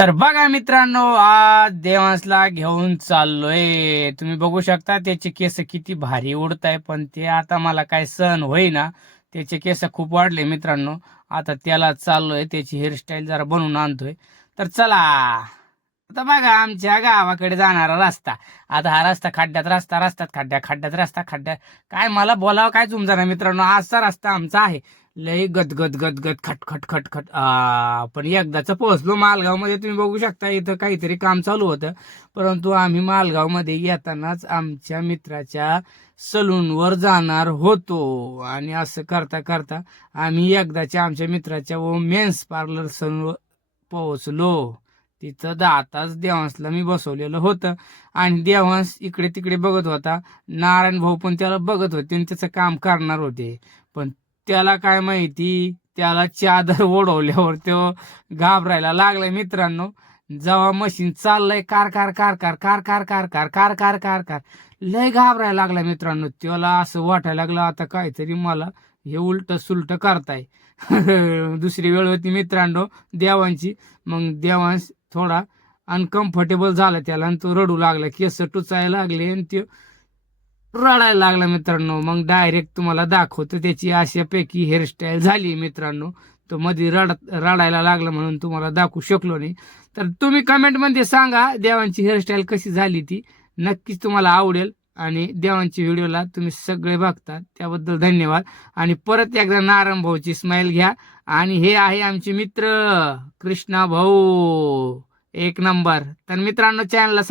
तर बघा मित्रांनो आज देवांसला घेऊन चाललोय. तुम्ही बघू शकता त्याचे केस किती भारी उडत आहे पण ते आता मला काय सण होईना. त्याचे केस खूप वाढले मित्रांनो. आता त्याला चाललोय त्याची हेअरस्टाईल जरा बनवून आणतोय. तर चला आता बघा आमच्या गावाकडे जाणारा रस्ता. आता हा रस्ता खड्ड्यात रस्ता रस्त्यात खड्ड्या खड्ड्यात रस्ता खड्ड्या. काय मला बोलावं काय तुमचा ना मित्रांनो. आजचा रस्ता आमचा आहे. लय गदगद गदगद खट खट खट खट. आ, पण एकदाच पोहोचलो मालगावमध्ये तुम्ही बघू शकता इथं काहीतरी काम चालू होतं. परंतु आम्ही मालगावमध्ये येतानाच आमच्या मित्राच्या सलूनवर जाणार होतो. आणि असं करता करता आम्ही एकदाच्या आमच्या मित्राच्या व मेन्स पार्लर सलून पोहोचलो. तिथं दहा तास देवांसला मी बसवलेलं होतं. आणि देवांस इकडे तिकडे बघत होता. नारायण भाऊ पण त्याला बघत होते आणि त्याचं काम करणार होते. पण त्याला काय माहिती त्याला चादर ओढवल्यावर तो घाबरायला लागलाय मित्रांनो जेव्हा मशीन चाललंय कार कार कार कार कार कार कार कार कार कार कार कार लय घाबरायला लागला मित्रांनो त्याला असं वाटायला लागलं आता काहीतरी मला हे उलट सुलट करताय दुसरी वेळ होती मित्रांनो देवांची मग देवांश थोडा अनकम्फर्टेबल झाला त्याला आणि तो रडू लागला केस टुचायला लागले आणि ते रडायला लागला मित्रांनो. मग डायरेक्ट तुम्हाला दाखवतो त्याची अशापैकी हेअरस्टाईल झाली मित्रांनो. तो मध्ये रड रडायला लागला म्हणून तुम्हाला दाखवू शकलो नाही. तर तुम्ही कमेंटमध्ये सांगा देवांची हेअरस्टाईल कशी झाली ती. नक्कीच तुम्हाला आवडेल आणि देवांची व्हिडिओला तुम्ही सगळे बघता. त्याबद्दल धन्यवाद. आणि परत एकदा नारायण भाऊची स्माईल घ्या. आणि हे आहे आमचे मित्र कृष्णा भाऊ. एक नंबर तर मित्रांनो चॅनलला